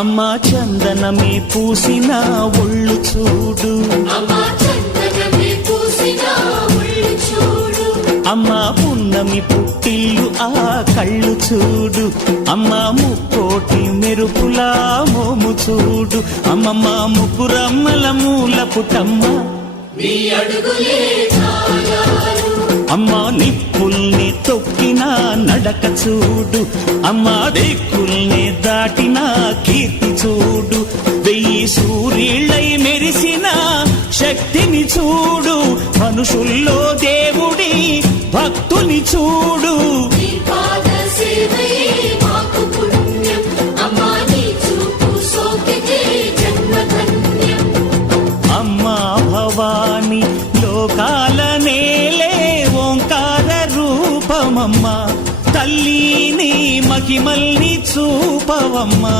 అమ్మా చందనమే పూసిన ఒళ్ళు చూడు, అమ్మా పున్నమి పుట్టిల్లు ఆ కళ్ళు చూడు, అమ్మా ముక్కోటి మెరుపులా మోము చూడు, అమ్మమ్మ ముగ్గురమ్మల మూల పుటమ్మ అమ్మా నిప్పుల్ని తొక్కిన నడక చూడు, అమ్మా దిక్కుల్ని దాటిన కీర్తి చూడు, 1000 సూర్యుళ్ళై మెరిసిన శక్తిని చూడు, మనుషుల్లో దేవుడి భక్తుని చూడు. అమ్మా భవాని లోకాల నేలే ఓంకార రూపమమ్మా, తల్లిని మహిమల్ని చూపవమ్మా.